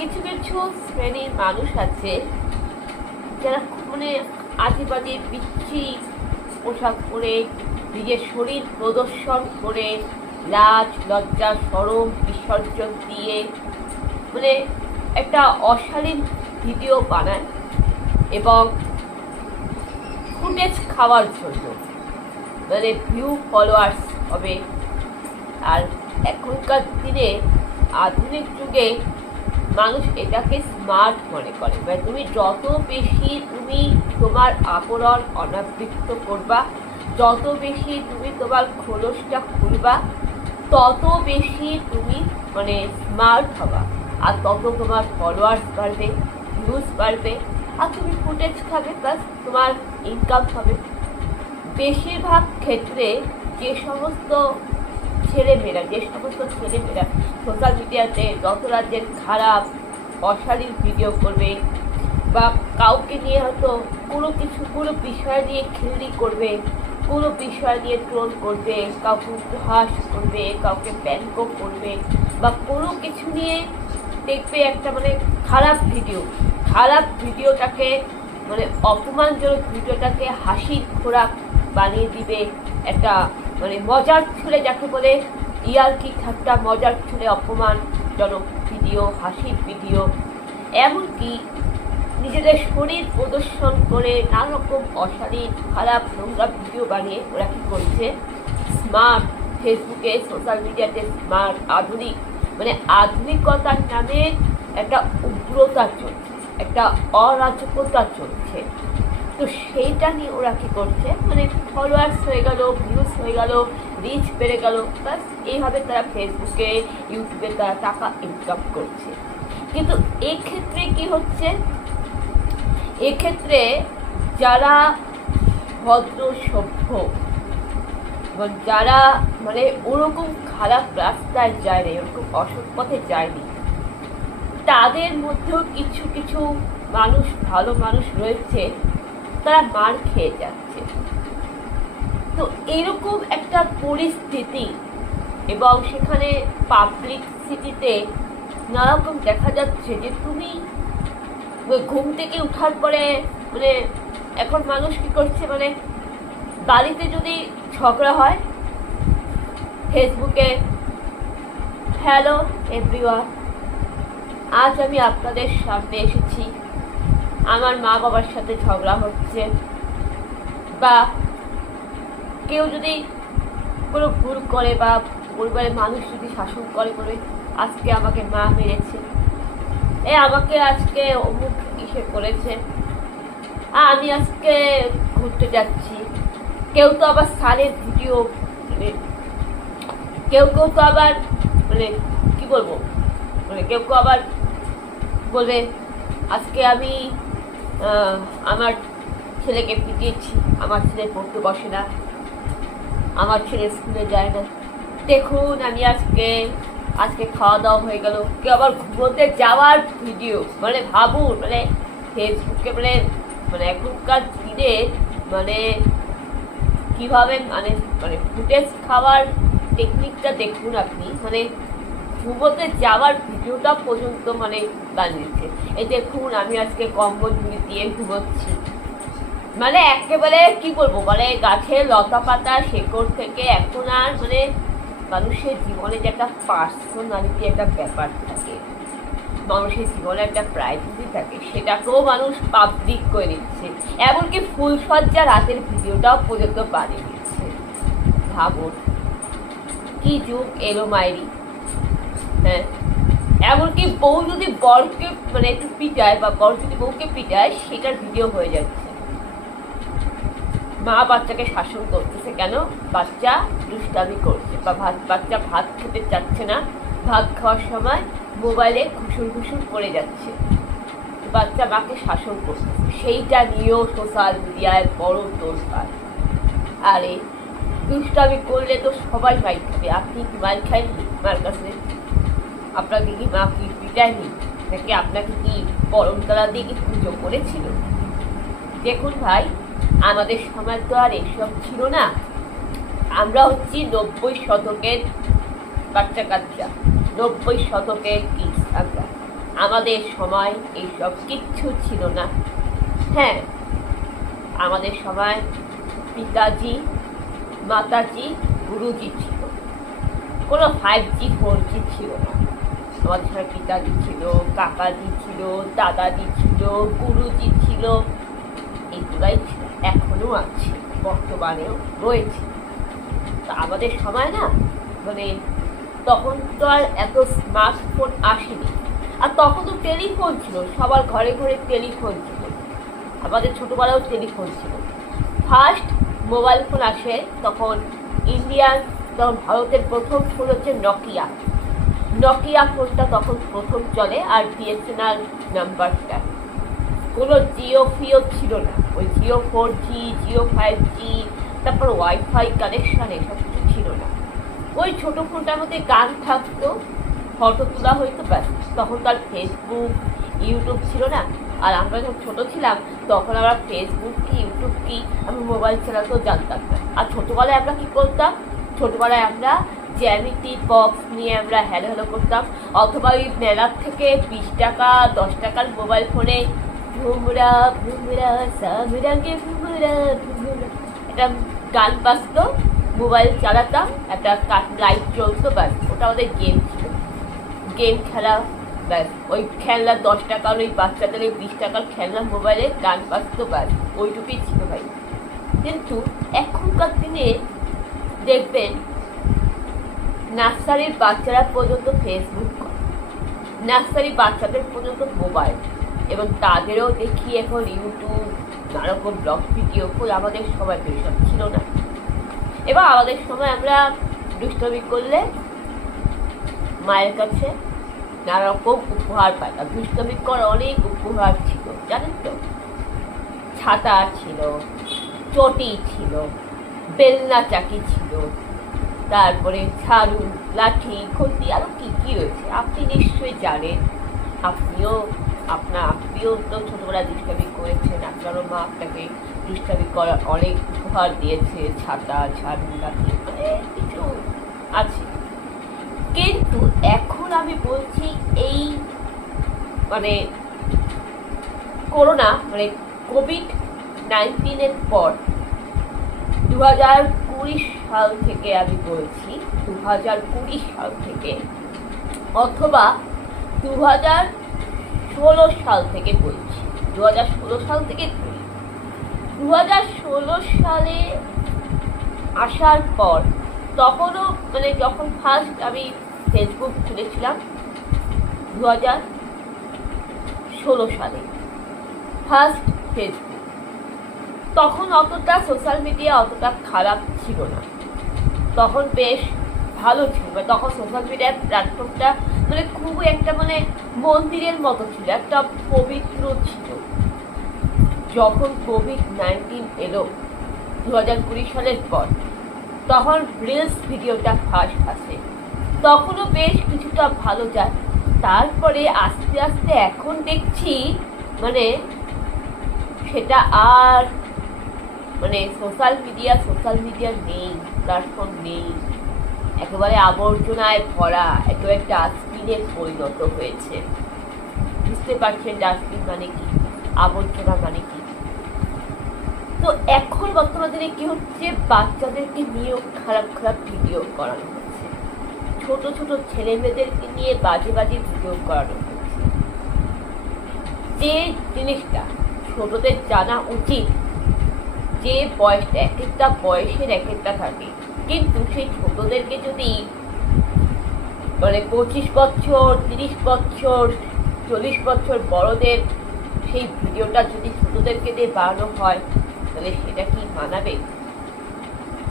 কিছু কিছু শ্রেণীর মানুষ আছে যারা মানে আজেবাজে বিচ্ছিরি পোশাক পরে নিজের শরীর প্রদর্শন করে লাজ লজ্জা শরম বিসর্জন দিয়ে মানে একটা অশালীন ভিডিও বানায় এবং ফুটেজ খাওয়ার জন্য মানে ভিউ ফলোয়ার্স হবে। আর এখনকার দিনে আধুনিক যুগে মানুষ এটাকে স্মার্ট মনে করে, মানে তুমি যত বেশি তুমি তোমার আবরণ অনাবৃত করবা, যত বেশি তুমি তোমার খোলসটা খুলবা, তত বেশি তুমি মানে স্মার্ট হবা, আর তত তোমার ফলোয়ার্স বাড়বে, ভিউজ বাড়বে, আর তুমি ফুটেজ খাবে প্লাস তোমার ইনকাম হবে। বেশিরভাগ ক্ষেত্রে যে সমস্ত ছেলেমেয়েরা সোশ্যাল মিডিয়াতে যত রাজ্যের খারাপ অশালীন ভিডিও করবে বা কাউকে নিয়ে হয়তো কোনো বিষয় নিয়ে খিল্লি করবে, কোনো বিষয় নিয়ে ট্রোল করবে, কাউকে উপহাস করবে, কাউকে ব্যঙ্গ করবে বা কোনো কিছু নিয়ে দেখবে একটা মানে খারাপ ভিডিওটাকে মানে অপমানজনক ভিডিওটাকে হাসির খোরাক বানিয়ে দিবে, একটা মানে মজার ছুলে যাকে বলে ইয়ার্কি ঠাট্টা মজার ছুলে অপমানজনক ভিডিও, হাসির ভিডিও, এমনকি নিজেদের শরীর প্রদর্শন করে নানা রকম অশালীন খারাপ নোংরা ভিডিও বানিয়ে ওরা কি করছে, স্মার্ট ফেসবুকে সোশ্যাল মিডিয়াতে স্মার্ট আধুনিক মানে আধুনিকতার নামে একটা উগ্রতা চলছে, একটা অরাজকতা চলছে। তো সেইটা নিয়ে ওরা কি করছে মানে ফলোয়ার্স হয়ে গেল, ভিউজ হয়ে গেল, রিচ বেড়ে গেল, প্লাস এইভাবে তারা ফেসবুকে ইউটিউবে তারা টাকা ইনকাম করছে। কিন্তু এক্ষেত্রে কি হচ্ছে, এক্ষেত্রে যারা ভদ্র সভ্য এবং যারা মানে ওরকম খারাপ রাস্তায় যায়নি, ওরকম অসৎ পথে যায়নি, তাদের মধ্যেও কিছু কিছু মানুষ ভালো মানুষ রয়েছে, তারা মার খেয়ে যাচ্ছে। তো এরকম একটা পরিস্থিতি এবং সেখানে পাবলিক সিটিতে নানারকম দেখা যাচ্ছে যে তুমি ঘুম থেকে উঠার পরে মানে এখন মানুষ কি করছে মানে বাড়িতে যদি ঝগড়া হয় ফেসবুকে, হ্যালো এভরিওয়ান, আজ আমি আপনাদের সামনে এসেছি, আমার মা বাবার সাথে ঝগড়া হচ্ছে, বা কেউ যদি কোনো ভুল করে বা পরিবারের মানুষ যদি শাসন করে আজকে আমাকে মা মেরেছে, আমাকে আজকে অমুক ইসে করেছে, আমি আজকে ঘুরতে যাচ্ছি। কেউ তো আবার সালের ভিডিও, কেউ তো আবার মানে কি বলবো মানে কেউ আবার বলবে আজকে আমি আমার ছেলেকে পিটিয়েছি, আমার ছেলে পড়তে বসে না, আমার ছেলে স্কুলে যায় না, দেখুন আমি আজকে খাওয়া দাওয়া হয়ে গেল। কেউ আবার ঘুমোতে যাওয়ার ভিডিও, মানে ভাবুন মানে ফেসবুকে মানে মানে এখনকার দিনে মানে কিভাবে মানে মানে ফুটেজ খাওয়ার টেকনিকটা দেখুন আপনি, মানে ঘুমোতে যাওয়ার ভিডিওটা পর্যন্ত মানে বানিয়েছে। এই দেখুন আমি আজকে কম্বল মুড়ি দিয়ে ঘুমোচ্ছি, মানে একেবারে কি বলবো মানে গাছের লতা পাতা শেকড় থেকে এখন আর মানে মানুষের জীবনে যে একটা পার্সোনালিটি একটা ব্যাপার থাকে, মানুষের জীবনে একটা প্রাইভেসি থাকে, সেটাকেও মানুষ পাবলিক করে দিচ্ছে, এমনকি ফুলসজ্জা রাতের ভিডিওটাও পর্যন্ত বানিয়ে দিচ্ছে। ভাবুন কি যুগ এলো মায়েরি। হ্যাঁ, এমনকি বউ যদি বরকে মানে একটু পিটায় বা বর যদি বউকে পিটায় সেটার ভিডিও হয়ে যাচ্ছে। মা বাচ্চাকে শাসন করতেছে কেন, বাচ্চা দুষ্টামি করছে বা বাচ্চা ভাত খেতে চাচ্ছে না, ভাত খাওয়ার সময় মোবাইলে ঘুষুর করে যাচ্ছে, বাচ্চা মাকে শাসন করছে, সেইটা নিয়েও সোশ্যাল মিডিয়ায় বড় তোলপাড়। আরে দুষ্টামি করলে তো সবাই মাইর খাবে, আপনি কি মার খায়নি মার কাছে? আপনাকে কি মা কি পিটায়নি নাকি আপনাকে কি পরমতলা দিয়ে কি পুজো করেছিল? দেখুন ভাই, আমাদের সমাজ তো আর এসব ছিল না, আমরা হচ্ছি 90 শতকের বাচ্চা কাচ্চা, 90 শতকের কিস আমরা। আমাদের সময় এইসব কিচ্ছু ছিল না। হ্যাঁ, আমাদের সময় পিতাজি, মাতাজি, গুরুজি ছিল, কোনো 5G 4G ছিল না। আমাদের সময় পিতাজি ছিল, কাকাজি ছিল, দাদাজি ছিল, গুরুজি ছিল, এগুলাই ছিল, এখনো আছে, বর্তমানেও রয়েছে। তা আমাদের সময় না, মানে তখন তো আর এত স্মার্টফোন আসেনি, আর তখন তো টেলিফোন ছিল, সবার ঘরে ঘরে টেলিফোন ছিল, আমাদের ছোটবেলাও টেলিফোন ছিল। ফার্স্ট মোবাইল ফোন আসে তখন ইন্ডিয়ান, তখন ভারতের প্রথম ফোন হচ্ছে নকিয়া। নকিয়া ফোনটা তখন প্রথম চলে, আর বিএসএনএল নাম্বারটা, কোনো জিও ফিও ছিল না, ওই জিও 4G, জিও 5G, তারপর ওয়াইফাই কানেকশন এসব কিছু ছিল না। ওই ছোট ফোনটার মধ্যে গান থাকতো, ফটো তোলা হইতো, ব্যাস। তখন তার ফেসবুক, ইউটিউব ছিল না। আর আমরা যখন ছোট ছিলাম তখন আমরা ফেসবুক কি, ইউটিউব কি, আমি মোবাইল চালাতেও জানতাম না। আর ছোটবেলায় আমরা কি করতাম, ছোটবেলায় আমরা জ্যামিতি বক্স নিয়ে আমরা হ্যালো হ্যালো করতাম, অথবা ওই মেলার থেকে 20 টাকা 10 টাকার মোবাইল ফোনে ভুমরা ভুমরা সামরাগে ভুমরা ভুমরা একটা গান বাজতো, মোবাইল চালাতাম, একটা লাইট জ্বলতো, ব্যাস। ওটা আমাদের গেম ছিল, গেম খেলা, ব্যাস। ওই খেলনা 10 টাকার, ওই বাচ্চাদের ওই 20 টাকার খেলনা মোবাইলে গান বাজতো, ব্যাস, ওইটুকুই ছিল ভাই। কিন্তু এখনকার দিনে দেখবেন নার্সারির বাচ্চারা পর্যন্ত ফেসবুক করে, নার্সারি বাচ্চাদের পর্যন্ত মোবাইল, এবং তাদেরও দেখি এখন ইউটিউব, নানারকম ব্লগ ভিডিও। আমাদের সময় তো এসব ছিল না। এবার আমাদের সময় আমরা দুষ্টমি করলে মায়ের কাছে নানারকম উপহার পাইতাম। দুষ্টমি করার অনেক উপহার ছিল, জানেন তো? ছাতা ছিল, চটি ছিল, বেলনা চাকি ছিল, তারপরে ঝাড়ু, লাঠি, খুন্তি, আরো কি কি রয়েছে আপনি নিশ্চয়ই জানেন। আপনিও তো ছোটবেলা দুষ্টামি করেছেন, আপনারও মা আপনাকে দুষ্টামি করার অনেক উপহার দিয়েছে, ছাতা, ঝাড়ু, লাঠি, অনেক কিছু আছে। কিন্তু এখন আমি বলছি, এই মানে করোনা, মানে COVID-19 পর 2020 সাল থেকে, আমি বলছি 2020 সাল থেকে, অথবা 2016 সাল থেকে বলছি, 2016 সাল থেকে 2016 সালে আসার পর, তখনও মানে যখন ফার্স্ট আমি ফেসবুক খুলেছিলাম 2016 সালে, ফার্স্ট ফেসবুক, তখন অতটা সোশ্যাল মিডিয়া অতটা খারাপ ছিল না, তখন বেশ ভালো ছিল। তখন সোশ্যাল মিডিয়ার প্ল্যাটফর্মটা মানে খুবই একটা মানে মন্দিরের মতো ছিল, একটা পবিত্র ছিল। যখন COVID-19 এলো 2020 সালের পর, তখন রিলস ভিডিওটা ফার্স্ট আসে, তখনও বেশ কিছুটা ভালো যায়। তারপরে আস্তে আস্তে এখন দেখছি মানে সেটা আর মানে সোশ্যাল মিডিয়া নেই, প্ল্যাটফর্ম নেই, একেবারে আবর্জনায় ভরা, একেবারে ডাস্টবিনে পরিণত হয়েছে। বুঝতে পারছেন ডাস্টবিন মানে কি, আবর্জনা মানে কি? তো এখন বর্তমান দিনে কি হচ্ছে, বাচ্চাদেরকে নিয়েও খারাপ খারাপ ভিডিও করানো হচ্ছে, ছোট ছোট ছেলে মেয়েদেরকে নিয়ে বাজে বাজে ভিডিও করানো হচ্ছে। যে জিনিসটা ছোটদের জানা উচিত, যে বয়সটা, এক একটা বয়সের এক একটা থাকে, কিন্তু সেই ছোটদেরকে যদি মানে 25 বছর, 30 বছর, 40 বছর বড়দের সেই ভিডিওটা যদি ছোটদেরকে দিয়ে বানানো হয়, তাহলে সেটা কি মানাবে?